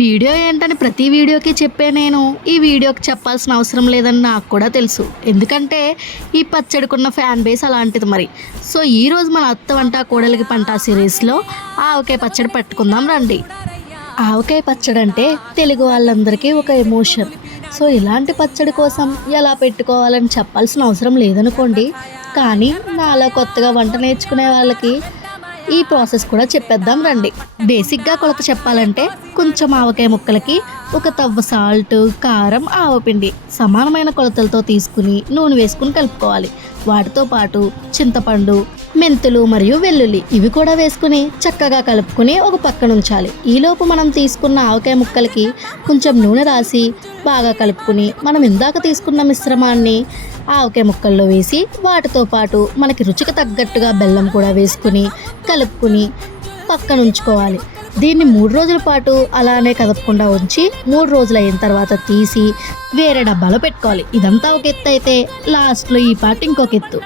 Video ఏంటని ప్రతి వీడియోకి చెప్పే నేను ఈ వీడియోకి చెప్పాల్సిన అవసరం లేదని నాకు కూడా తెలుసు. ఎందుకంటే ఈ పచ్చడికున్న ఫ్యాన్ బేస్ అలాంటిది మరి. సో ఈరోజు మన అత్త వంట కోడలికి పంట సిరీస్లో ఆవకాయ పచ్చడి పెట్టుకుందాం రండి. ఆవకాయ పచ్చడి అంటే తెలుగు వాళ్ళందరికీ ఒక ఎమోషన్. సో ఇలాంటి పచ్చడి కోసం ఎలా పెట్టుకోవాలని చెప్పాల్సిన అవసరం లేదనుకోండి. కానీ నాలా కొత్తగా వంట నేర్చుకునే వాళ్ళకి ఈ ప్రాసెస్ కూడా చెప్పేద్దాం రండి. బేసిక్గా కొలత చెప్పాలంటే కొంచెం ఆవకాయ ముక్కలకి ఒక తవ్వ సాల్ట్, కారం, ఆవపిండి సమానమైన కొలతలతో తీసుకుని నూనె వేసుకుని కలుపుకోవాలి. వాటితో పాటు చింతపండు, మెంతులు మరియు వెల్లుల్లి ఇవి కూడా వేసుకుని చక్కగా కలుపుకుని ఒక పక్కన ఉంచాలి. ఈలోపు మనం తీసుకున్న ఆవకాయ ముక్కలకి కొంచెం నూనె రాసి బాగా కలుపుకుని మనం ఇందాక తీసుకున్న మిశ్రమాన్ని ఆవకాయ ముక్కల్లో వేసి వాటితో పాటు మనకి రుచికి తగ్గట్టుగా బెల్లం కూడా వేసుకుని కలుపుకుని పక్కన ఉంచుకోవాలి. దీన్ని 3 రోజుల పాటు అలానే కదపకుండా ఉంచి 3 రోజులు అయిన తర్వాత తీసి వేరే డబ్బాలో పెట్టుకోవాలి. ఇదంతా ఒక ఎత్తు అయితే లాస్ట్లో ఈ పార్ట్ ఇంకొక ఎత్తు.